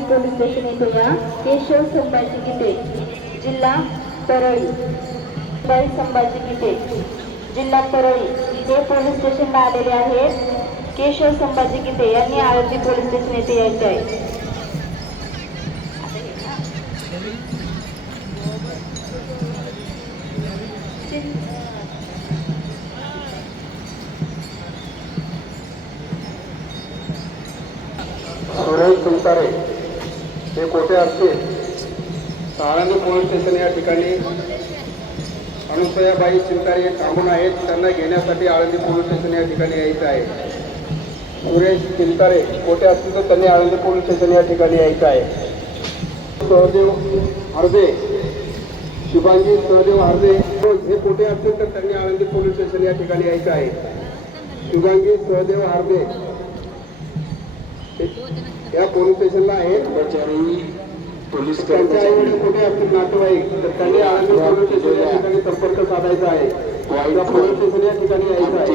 Alandi police station येथे या केशव संभाजी गीते जिल्हा परळी संभाजी गीते जिल्हा परळी हे पोलीस स्टेशनला आलेले आहेत। केशव संभाजी गीते यांनी आळंदी पोलीस स्टेशन येथे यायचे आहे। सुरेश चिंतारे हे कोठे असतील आळंदी पोलीस स्टेशन या ठिकाणी अनुसयाबाई चिंतारे थांबून आहेत, त्यांना घेण्यासाठी आळंदी पोलीस स्टेशन या ठिकाणी यायचं आहे। सुरेश चिंतारे कोठे असतील तर त्यांनी आळंदी पोलीस स्टेशन या ठिकाणी यायचं आहे। सहदेव हरदे, शुभांगी सहदेव हरदे हे कोठे असतील तर त्यांनी आळंदी पोलीस स्टेशन या ठिकाणी यायचं आहे। शुभांगी सहदेव हरदे या पोलीस स्टेशनला आहेत। पोलीस त्यांच्या आईवडील कुठे असतील नातेवाईक तर त्यांनी आळंदी पोलीस स्टेशन या ठिकाणी संपर्क साधायचा आहे। पोलीस स्टेशन या ठिकाणी यायचं आहे।